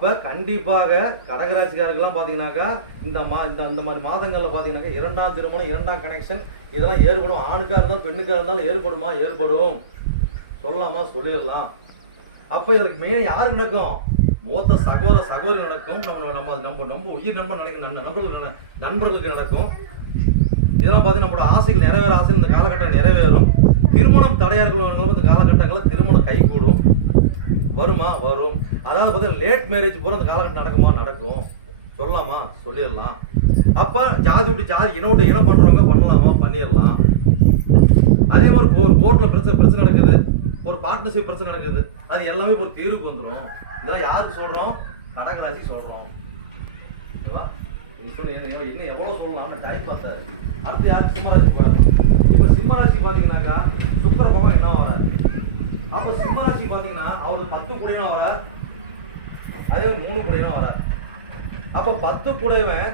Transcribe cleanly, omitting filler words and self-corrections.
அப்ப கண்டிப்பாக கடகராசிக்காரர்கள்லாம் பாத்தீங்கன்னாக்கா இந்த மாதிரி மாதங்கள்ல பாத்தீங்கன்னாக்கா இரண்டாம் திருமணம், இரண்டாம் கனெக்ஷன் இதெல்லாம் ஏற்படும். ஆணுக்கா இருந்தாலும் பெண்ணுக்கா இருந்தாலும் ஏற்படுமா? ஏற்படும். சொல்லலாமா? சொல்லிடலாம். அப்ப இதற்கு மெயின் யாருக்கு நடக்கும்? மூத்த சகோதரி நடக்கும். நம்ம உயிர் நண்பன் நடக்கும், நண்பர்களுக்கு நடக்கும். இதெல்லாம் பார்த்து நம்மளோட ஆசைகள் நிறைவேற ஆசை இந்த காலகட்டம் நிறைவேறும். திருமணம் தடையா இருக்கிறவங்களும் இந்த காலகட்டங்களில் திருமணம் கை கூடும். வருமா? வரும். அதாவது பார்த்தீங்கன்னா லேட் மேரேஜ் போற அந்த காலகட்டம் நடக்குமா? நடக்கும். சொல்லலாமா? சொல்லிடலாம். அப்ப ஜாதி விட்டு ஜாதி, இனம் விட்டு இனம் பண்றவங்க பண்ணலாமா? பண்ணிடலாம். அதே மாதிரி ஒரு கோர்ட்ல பிரச்சனை நடக்குது, ஒரு பார்ட்னர்ஷிப் பிரச்சனை நடக்குது, அது எல்லாமே ஒரு தீர்வுக்கு வந்துடும். இதெல்லாம் யாருக்கு சொல்றோம்? கடகராசி சொல்றோம். ஓகேவா? இன்னும் எவ்வளவு சொல்லலாம் டைம் பார்த்தாரு. அடுத்து யாருக்கு? சிம்மராசி போயிடலாம். இப்ப சிம்மராசி பாத்தீங்கன்னாக்கா சுக்கிர பகவான் என்ன வர, அப்ப சிம்மராசி பாத்தீங்கன்னா அவரு 10 கூடையும் வர, அதே 3 கூடையும் வர. அப்ப 10 கூடையவன்